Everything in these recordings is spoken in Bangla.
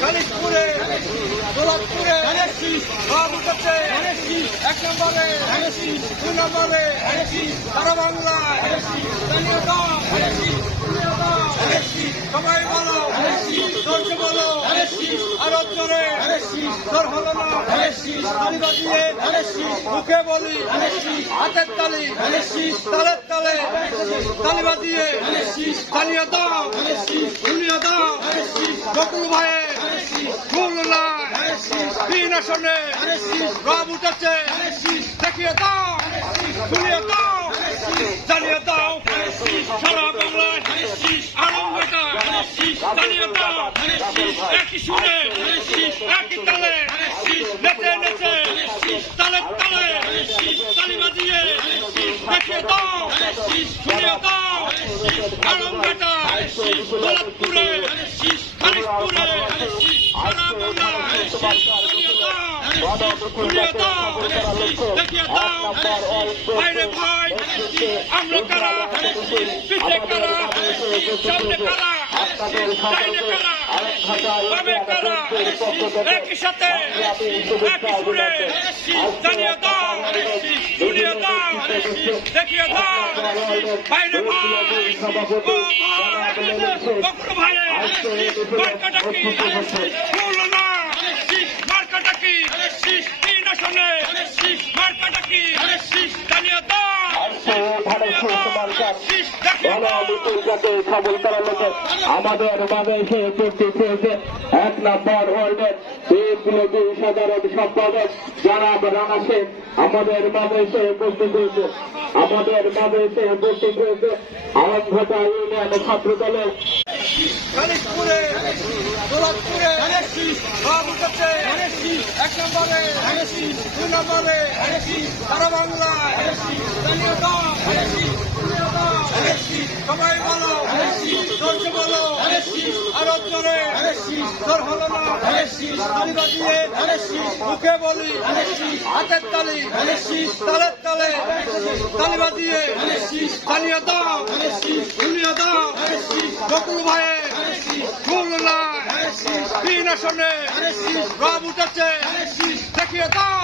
খালিশপুরে দৌলতপুরে সব উঠেছে 1 নম্বরে 2 নম্বরে সারা বাংলায় সবাই বলো ধৈর্য বলো আরো জোরে তোর হলো না তালি বাজিয়ে মুখে বলি হাতের তালি তালের তালে তালি বাজিয়ে তালিয়ে দাও দুনিয়া দাও বকুল ভাইয়ে খুলনায় 3 আসনে রব উঠেছে দেখিয়ে দাও দুনিয়া দাও জানিয়ে দাও সারা বাংলায় আনন্দটা জানিয়ে দাও একই সুরে একই তালে নেচে নেচে তালের তালে তালি বাজিয়ে দেখিয়ে দাও শুনিয়ে দাও আনন্দটা দৌলতপুরে খালিশপুরে সারা বাংলায় জানিয়ে দাও শুনিয়ে দাও দেখিয়ে দাও বাইরে ভাই আমরা কারা পিছে কারা সামনে কারা ডাইনে কারা বামে কারা একই সাথে একই সুরে জানিয়ে দাও শুনিয়ে দাও দেখিয়ে দাও বাইরে ভাই ও ভাই বকর ভাইয়ে মার্কাটা কি খুলনা মার্কাটা কি 3 আসনে মার্কাটা কি জানিয়ে দাও সবল করার লোকে আমাদের মাঝে এসে উপস্থিত হয়েছে 1 নম্বর ওয়ার্ডের বিপ্লবী সাধারণ সম্পাদক জনাব রানা শেখ আমাদের মাঝে এসে উপস্থিত হয়েছে আলমঘাটা ইউনিয়ন ছাত্র দলের খালিশপুরে দৌলতপুরে সব উঠেছে 1 নম্বরে 2 নম্বরে সারা বাংলায় সবাই বলো ধৈর্য বলো আরো জোরে তোর হলো না তালি বাজিয়ে মুখে বলি হাতের তালি তালের তালে তালি বাজিয়ে তালিয়ে দাও দুনিয়া দাও বকুল ভাইয়ে খুলনায় 3 আসনে রব উঠেছে দেখিয়ে দাও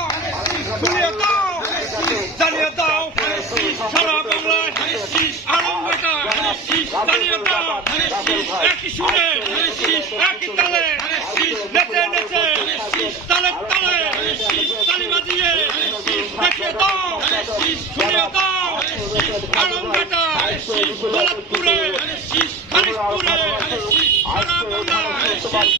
শুনিয়ে দাও জানিয়ে দাও সারা বাংলায় আনন্দটা জানিয়ে দাও একই সুরে একই তালে নেচে নেচে তালের তালে তালি বাজিয়ে দেখিয়ে দাও শুনিয়ে দাও আনন্দটা